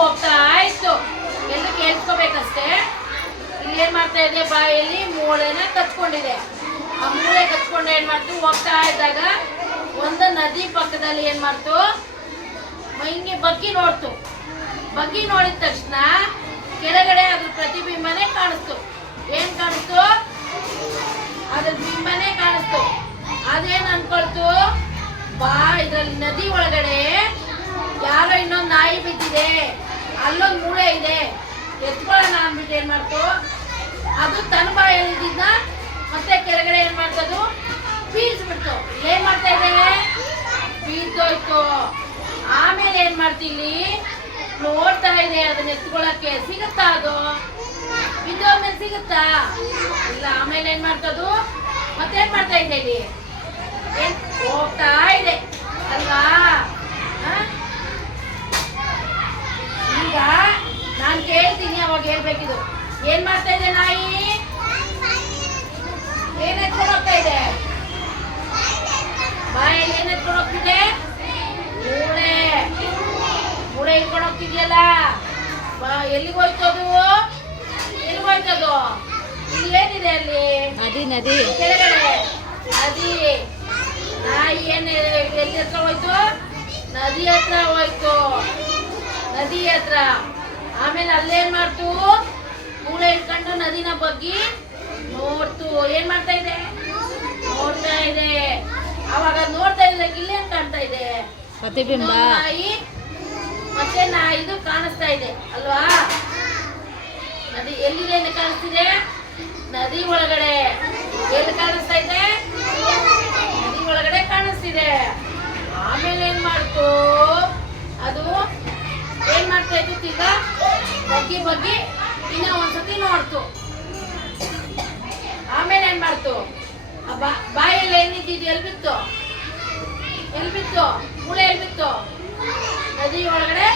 ಹೋಗ್ತಾ ಇತ್ತು. ಎಲ್ಲ ಕೇಳ್ಸ್ಕೋಬೇಕಷ್ಟೇ. ಇಲ್ಲೇನ್ ಮಾಡ್ತಾ ಇದೆ, ಬಾಯಲ್ಲಿ ಮೂಳೆನ ಕಚ್ಕೊಂಡಿದೆ. ಆ ಮೂಳೆ ಕಚ್ಕೊಂಡು ಏನ್ ಮಾಡ್ತು, ಹೋಗ್ತಾ ಇದ್ದಾಗ ಒಂದು ನದಿ ಪಕ್ಕದಲ್ಲಿ ಏನ್ ಮಾಡ್ತು, ಹಿಂಗೆ ಬಗ್ಗಿ ನೋಡ್ತು. ಬಗ್ಗಿ ನೋಡಿದ ತಕ್ಷಣ ಕೆಳಗಡೆ ಅದ್ರ ಪ್ರತಿಬಿಂಬನೇ ಕಾಣಿಸ್ತು. ಏನ್ ಕಾಣಿಸ್ತು, ಅದ್ರ ಬಿಂಬನೇ ಕಾಣಿಸ್ತು. ಅದೇನ್ ಅನ್ಕೊಳ್ತು, ಇದ್ರಲ್ಲಿ ನದಿ ಒಳಗಡೆ ಯಾರೋ ಇನ್ನೊಂದು ನಾಯಿ ಬಿದ್ದಿದೆ, ಅಲ್ಲೊಂದು ಮೂಳೆ ಇದೆ, ಎತ್ಕೊಳ್ಳೋಣ ಅಂದ್ಬಿಟ್ಟು ಏನ್ ಮಾಡ್ತು, ಅದು ತನ್ನ ಬಾಯಲ್ಲಿದ್ದ ಮತ್ತೆ ಕೆಳಗಡೆ ಏನ್ ಮಾಡ್ತದು, ಬೀಳ್ಸ್ಬಿಡ್ತು. ಏನ್ ಮಾಡ್ತಾ ಇದೆ, ಬೀಳ್ತೋಯ್ತು. ಆಮೇಲೆ ಏನ್ ಮಾಡ್ತಿಲ್ಲಿ ನೋಡ್ತಾ ಇದೆ, ಅದನ್ನ ಎತ್ಕೊಳಕ್ಕೆ ಸಿಗುತ್ತಾ, ಅದು ಬಿದ್ದೋದ್ಮೇಲೆ ಸಿಗುತ್ತಾ ಇಲ್ಲ. ಆಮೇಲೆ ಏನ್ ಮಾಡ್ತದು, ಮತ್ತೇನ್ ಮಾಡ್ತಾ ಇದೆ, ಇಲ್ಲಿ ಏನ್ ಹೋಗ್ತಾ ಇದೆ ಅಲ್ವಾ. ಈಗ ನಾನ್ ಕೇಳ್ತೀನಿ, ಅವಾಗ ಹೇಳ್ಬೇಕಿದು. ಏನ್ ಮಾಡ್ತಾ ಇದೆ ನಾಯಿ, ಏನ್ ಎತ್ಕೊಂಡು ಹೋಗ್ತಾ ಇದೆ, ಬಾಯಲ್ಲಿ ಏನ್ ಎತ್ಕೊಂಡು ಹೋಗ್ತಿದೆ, ಮೂಳೆ. ಮೂಳೆ ಇಟ್ಕೊಂಡು ಹೋಗ್ತಿದ್ಯಲ್ಲ, ಎಲ್ಲಿಗೆ ಹೋಯ್ತದು, ಎಲ್ಲಿಗೆ ಹೋಯ್ತದು, ಇಲ್ಲಿ ಏನಿದೆ, ಅಲ್ಲಿ ನದಿ ನದಿ ಕೆಳಗಡೆ ನದಿ. ನಾಯಿ ಏನ್ ಎಲ್ಲಿ ಹತ್ರ ಹೋಯ್ತು, ನದಿ ಹತ್ರ ಹೋಯ್ತು, ನದಿ ಹತ್ರ. ಆಮೇಲೆ ಅಲ್ಲೇನ್ ಮಾಡ್ತು, ಮೂಳೆ ಇಟ್ಕೊಂಡು ನದಿನ ಬಗ್ಗಿ ನೋಡ್ತು. ಏನ್ ಮಾಡ್ತಾ ಇದೆ, ನೋಡ್ತಾ ಇದೆ. ಅವಾಗ ನೋಡ್ತಾ ಇದ್ರೆ ಇಲ್ಲೇನ್ ಕಾಣ್ತಾ ಇದೆ, ಪ್ರತಿಬಿಂಬ. ನಾಯಿ ಮತ್ತೆ ಇದು ಕಾಣಿಸ್ತಾ ಇದೆ ಅಲ್ವಾ. ನದಿ ಎಲ್ಲಿದೆ ಅಂತ ಕಾಣಿಸ್ತಿದೆ, ನದಿ ಒಳಗಡೆ. ಎಲ್ಲಿ ಕಾಣಿಸ್ತಾ ಇದೆ, ನದಿ ಒಳಗಡೆ ಕಾಣಿಸ್ತಿದೆ. ಆಮೇಲೆ ಏನ್ ಮಾಡ್ತು, ಅದು ಏನ್ ಮಾಡ್ತಾ ಇತ್ತು, ಈಗ ಬಗ್ಗಿ ಬಗ್ಗಿ ಇನ್ನ ಒಂದ್ಸತಿ ನೋಡ್ತು. ಆಮೇಲೆ ಏನ್ ಮಾಡ್ತು, ಬಾಯಲ್ಲಿ ಏನಿದ್ದು ಎಲ್ಲಿ ಬಿತ್ತು, ಎಲ್ಲಿ ಬಿತ್ತು ಮೂಳೆ, ಎಲ್ಲಿ ಬಿತ್ತು, ನದಿ ಒಳಗಡೆ